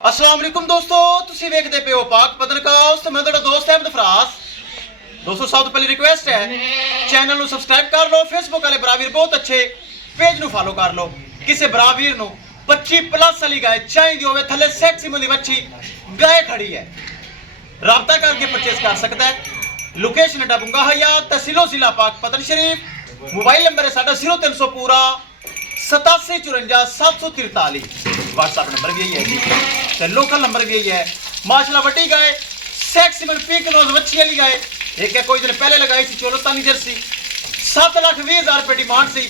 अस्सलाम वालेकुम दोस्तों, तुसी वेखदे पे हो पाक पतनकाउस ते मैं तुहाडा दोस्त अहमद फरास। दोस्तों सब तो पहली रिक्वेस्ट है चैनल ਨੂੰ ਸਬਸਕ੍ਰਾਈਬ ਕਰ ਲਓ। ਫੇਸਬੁੱਕ ਵਾਲੇ ਬਰਾਵੀਰ ਬਹੁਤ ਅੱਛੇ ਪੇਜ ਨੂੰ ਫਾਲੋ ਕਰ ਲਓ। ਕਿਸੇ ਬਰਾਵੀਰ ਨੂੰ 25+ ਵਾਲੀ गाय ਚਾਹੀਦੀ ਹੋਵੇ ਥੱਲੇ ਸੈਕਸੀ ਮੁੰਦੀ ਬੱਚੀ गाय खड़ी है राब्ता करके परचेज कर सकता है। लोकेशन है डबुंगा हयात तहसीलो जिला पाक पतन शरीफ। मोबाइल नंबर है साडा 0300 पूरा 8754 743। व्हाट्सएप नंबर भी यही है जी ते लोकल नंबर भी यही है। माशाल्लाह वड्डी गाय सैक्सी मन पिंक नोज बच्ची वाली गाय एक है कोई दिन पहले लगाई सी चोलस्तानी जर्सी 7,20,000 रुपए डिमांड सी।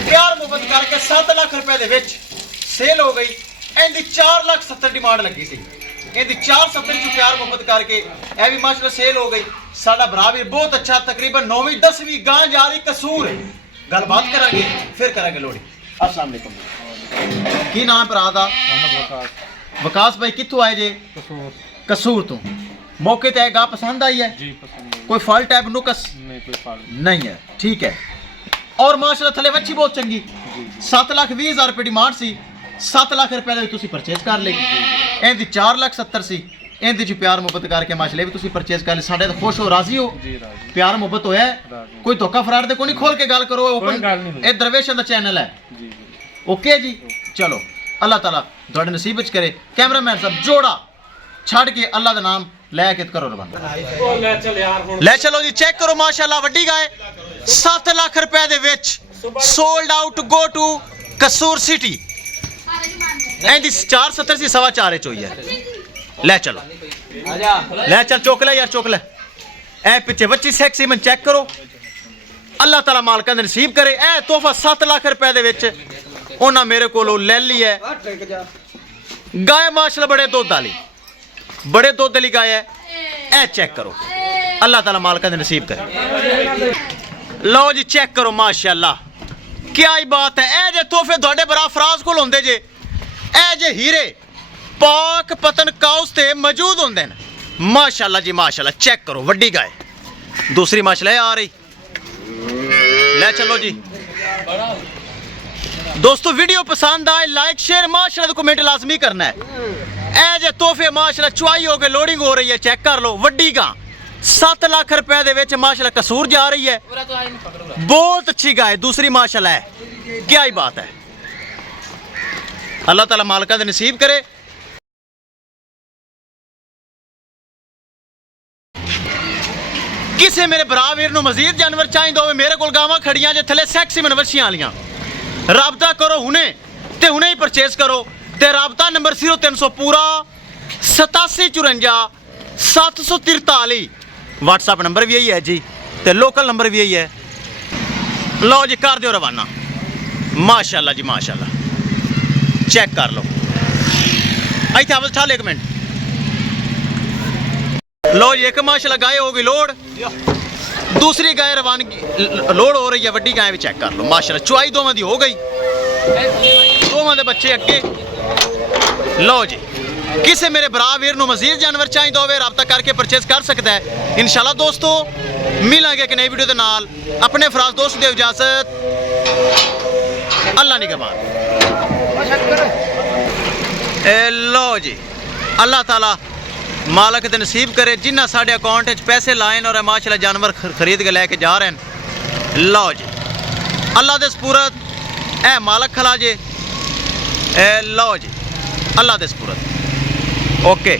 प्यार मुहब्बत करके 7 लाख रुपए दे विच सेल हो गई। इनकी 4,70,000 डिमांड लगी सी। इनकी 4,70,000 जो प्यार मुहब्बत करके यह भी माशाल्लाह सेल हो गई। साडा भरा भी बहुत अच्छा तकरीबन 9वीं 10वीं गां जा रही कसूर है। गलबात करांगे फिर करांगे लोड़ी। अस्सलाम वालेकुम की नाम भरा दा? वकास भाई कित्थों आए जे? कसूर तो मौके ते गा पसंद आई है जी? पसंद है। कोई फॉल्ट है नुकस नहीं? कोई फॉल्ट नहीं है, ठीक है। और माशाल्लाह थले बच्ची बहुत चंगी। 7,20,000 रुपए डिमांड सी। 7 लाख रुपए दा तुसी परचेज कर ले। इनदी 4,70,000 सी। इनदी जी प्यार मुहब्बत करके माशाल्लाह भी तुसी परचेज कर ले। साडे तो खुश हो, राजी हो जी? राजी। प्यार मुहब्बत होया कोई धोखा फराड दे कोई नहीं। खोल के गल करो, ओपन ए दरवेशन दा चैनल है जी। ओके जी, चलो अल्लाह ताला तुहाडे नसीब विच करे। कैमरामैन साहब जोड़ा छड़ के अल्लाह दा नाम लैके करो रवाना। ले चलो जी, चेक करो माशाल्लाह वड्डी गाय 7 लाख रुपए दे विच सोल्ड आउट। गो टू कसूर सिटी। एंदी 4,70 सी 4.25 च होई है। ले चलो ले चल चुक ले यार चुक ले। ए पिछे बच्ची सैक्सी मन चेक करो। अल्लाह ताला मालकां दे नसीब करे। ए तोहफा 7 लाख रुपए दे विच उन्हां मेरे कोलों ले ली है। गाय माशाल्लाह बड़े दुध वाली, बड़े दुध वाली गाय है। ए चेक करो, अल्लाह ताला मालकां दे नसीब करे। लो जी चेक करो माशाल्लाह क्या ही बात है। ए जे तोहफे तुहाडे भरा फराज कोल होंदे जे, ए जे हीरे पाक पतनकाउस ते मौजूद होंदे न। माशाल्लाह जी माशाल्लाह चेक करो वड्डी गाय। दूसरी माशाल्लाह आ रही। ले चलो जी दोस्तों, वीडियो पसंद आए लाइक शेयर माशाल्लाह कमेंट लाजमी करना है। ए जे तोहफे माशाल्लाह चुआई हो गए, लोडिंग हो रही है, चेक कर लो। वड्डी गां 7 लाख रुपए दे विच माशाल्लाह कसूर जा रही है। बहुत अच्छी गाय दूसरी माशाल्लाह है। क्या ही बात है। अल्लाह ताला मालिका दे नसीब करे। किसे मेरे भरा वीर नूं मजीद जानवर चाहिए होवे, मेरे कोल गावां खड़ियां जे थले सैक्सी मन वछियां वालियां। राबता करो हुणे ते हुणे ही परचेज करो। ते राबता नंबर 0300 पूरा 8754 743। व्हाट्सएप नंबर भी यही है जी ते लोकल नंबर भी यही है। लो जी कर दियो रवाना। माशाल्लाह जी माशाल्लाह चेक कर लो। इत्थे आवल ठाल 1 मिनट। लो जी एक माशाल्लाह गाय हो गई लोड, दूसरी गाय रवानगी लोड हो रही है। वड्डी गाय भी चेक कर लो माशाल्लाह चुआई दोवां दी हो गई। दोवां दे बच्चे अगे। लो जी किसे मेरे भरा वीर नूं मजीद जानवर चाहिए होवे राबता करके परचेज कर सकता है। इंशाल्लाह दोस्तों मिलांगे एक नई वीडियो दे नाल। अपने फराज दोस्त दे इजाजत, अल्लाह निगहबान। लो जी अल्लाह ताला मालक दे नसीब करे जिन्ना साढ़े अकाउंट च पैसे लाए और माशाल्लाह जानवर खरीद के लैके जा रहे हैं। लो जी अल्लाह दे सपूरत ए मालक खला जे। लो जी अल्लाह दे सपूरत। ओके।